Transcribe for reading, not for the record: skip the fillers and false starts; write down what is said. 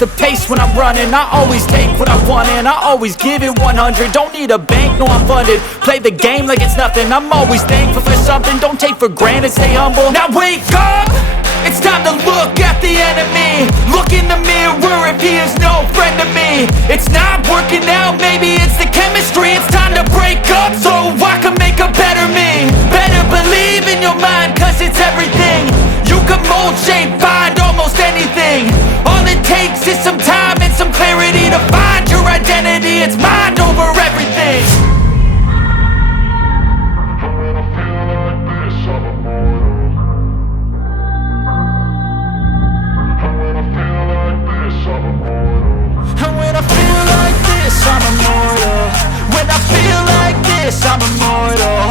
the pace when I'm running. I always take what I want and I always give it 100. Don't need a bank, no I'm funded. Play the game like it's nothing. I'm always thankful for something. Don't take for granted, stay humble. Now wake up! It's time to look at the enemy. Look in the mirror if he is no friend to me. It's not working out, maybe it's the chemistry. It's time to break up so I can make a better me. Better believe in your mind, cause it's everything. You can mold, shape, find almost anything. All it takes is some time and some clarity to find your identity. It's mind over everything. And when I feel like this, I'm immortal. When I feel like this, I'm immortal.